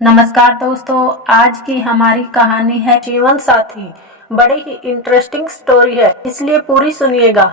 नमस्कार दोस्तों, आज की हमारी कहानी है जीवन साथी। बड़ी ही इंटरेस्टिंग स्टोरी है, इसलिए पूरी सुनिएगा।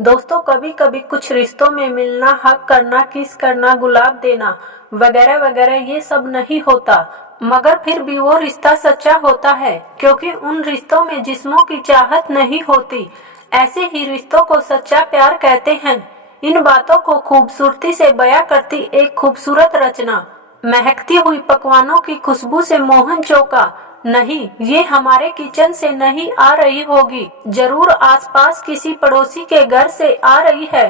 दोस्तों, कभी कभी कुछ रिश्तों में मिलना, हक करना, किस करना, गुलाब देना वगैरह वगैरह ये सब नहीं होता, मगर फिर भी वो रिश्ता सच्चा होता है, क्योंकि उन रिश्तों में जिस्मों की चाहत नहीं होती। ऐसे ही रिश्तों को सच्चा प्यार कहते हैं। इन बातों को खूबसूरती से बयां करती एक खूबसूरत रचना। महकती हुई पकवानों की खुशबू से मोहन चौंका। नहीं, ये हमारे किचन से नहीं आ रही होगी, जरूर आसपास किसी पड़ोसी के घर से आ रही है।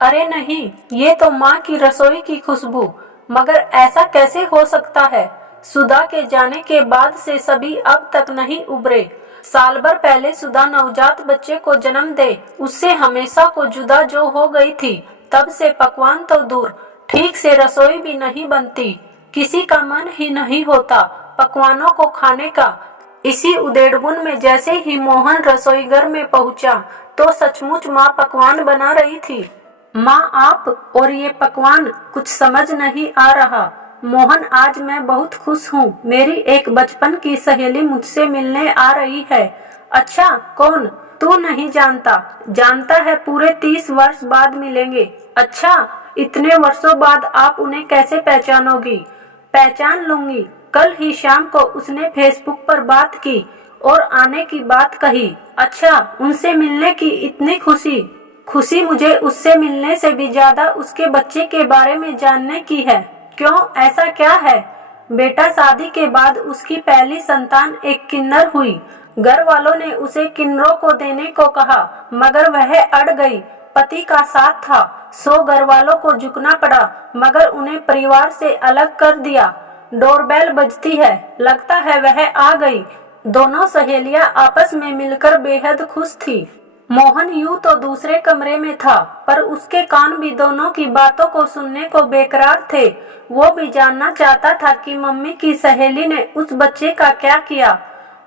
अरे नहीं, ये तो माँ की रसोई की खुशबू। मगर ऐसा कैसे हो सकता है? सुधा के जाने के बाद से सभी अब तक नहीं उभरे। साल भर पहले सुधा नवजात बच्चे को जन्म दे उससे हमेशा को जुदा जो हो गई थी, तब से पकवान तो दूर, ठीक से रसोई भी नहीं बनती। किसी का मन ही नहीं होता पकवानों को खाने का। इसी उधेड़बुन में जैसे ही मोहन रसोईघर में पहुंचा, तो सचमुच माँ पकवान बना रही थी। माँ, आप और ये पकवान, कुछ समझ नहीं आ रहा। मोहन, आज मैं बहुत खुश हूँ। मेरी एक बचपन की सहेली मुझसे मिलने आ रही है। अच्छा, कौन? तू नहीं जानता? जानता है, पूरे 30 वर्ष बाद मिलेंगे। अच्छा, इतने वर्षों बाद आप उन्हें कैसे पहचानोगी? पहचान लूंगी। कल ही शाम को उसने फेसबुक पर बात की और आने की बात कही। अच्छा, उनसे मिलने की इतनी खुशी? खुशी मुझे उससे मिलने से भी ज्यादा उसके बच्चे के बारे में जानने की है। क्यों, ऐसा क्या है? बेटा, शादी के बाद उसकी पहली संतान एक किन्नर हुई। घर वालों ने उसे किन्नरों को देने को कहा, मगर वह अड़ गई। पति का साथ था, सो घर वालों को झुकना पड़ा, मगर उन्हें परिवार से अलग कर दिया। डोरबेल बजती है, लगता है वह आ गई। दोनों सहेलियां आपस में मिलकर बेहद खुश थी। मोहन यूं तो दूसरे कमरे में था, पर उसके कान भी दोनों की बातों को सुनने को बेकरार थे। वो भी जानना चाहता था कि मम्मी की सहेली ने उस बच्चे का क्या किया।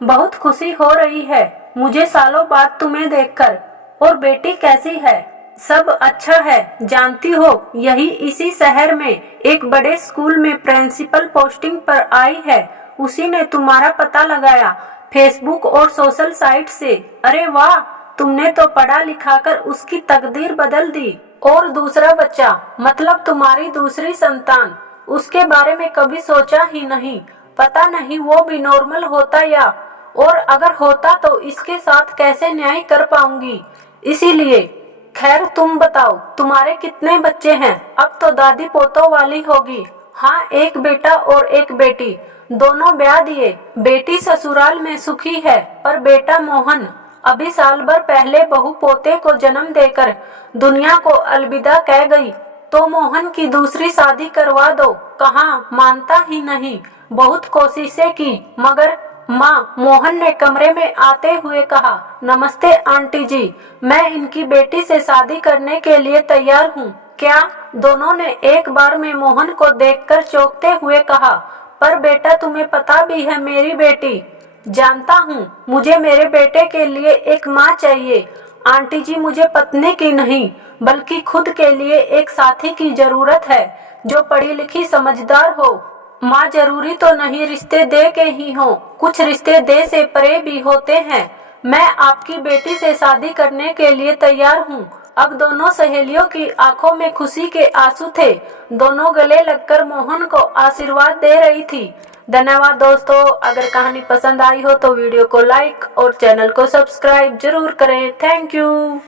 बहुत खुशी हो रही है मुझे सालों बाद तुम्हें देखकर। और बेटी कैसी है? सब अच्छा है। जानती हो, यही इसी शहर में एक बड़े स्कूल में प्रिंसिपल पोस्टिंग पर आई है। उसी ने तुम्हारा पता लगाया, फेसबुक और सोशल साइट से। अरे वाह, तुमने तो पढ़ा लिखा कर उसकी तकदीर बदल दी। और दूसरा बच्चा, मतलब तुम्हारी दूसरी संतान, उसके बारे में कभी सोचा ही नहीं। पता नहीं वो भी नॉर्मल होता या, और अगर होता तो इसके साथ कैसे न्याय कर पाऊंगी। इसीलिए, खैर तुम बताओ, तुम्हारे कितने बच्चे हैं? अब तो दादी पोतों वाली होगी। हाँ, एक बेटा और एक बेटी, दोनों ब्याह दिए। बेटी ससुराल में सुखी है, पर बेटा मोहन अभी साल भर पहले बहू पोते को जन्म देकर दुनिया को अलविदा कह गई। तो मोहन की दूसरी शादी करवा दो। कहाँ, मानता ही नहीं। बहुत कोशिशें की, मगर माँ, मोहन ने कमरे में आते हुए कहा। नमस्ते आंटी जी, मैं इनकी बेटी से शादी करने के लिए तैयार हूँ। क्या? दोनों ने एक बार में मोहन को देखकर चौंकते हुए कहा। पर बेटा, तुम्हें पता भी है मेरी बेटी। जानता हूँ, मुझे मेरे बेटे के लिए एक माँ चाहिए। आंटी जी, मुझे पत्नी की नहीं, बल्कि खुद के लिए एक साथी की जरूरत है, जो पढ़ी लिखी समझदार हो। माँ जरूरी तो नहीं रिश्ते दे के ही हो, कुछ रिश्ते दे से परे भी होते हैं। मैं आपकी बेटी से शादी करने के लिए तैयार हूँ। अब दोनों सहेलियों की आंखों में खुशी के आंसू थे। दोनों गले लगकर मोहन को आशीर्वाद दे रही थी। धन्यवाद दोस्तों। अगर कहानी पसंद आई हो तो वीडियो को लाइक और चैनल को सब्सक्राइब जरूर करें। Thank you.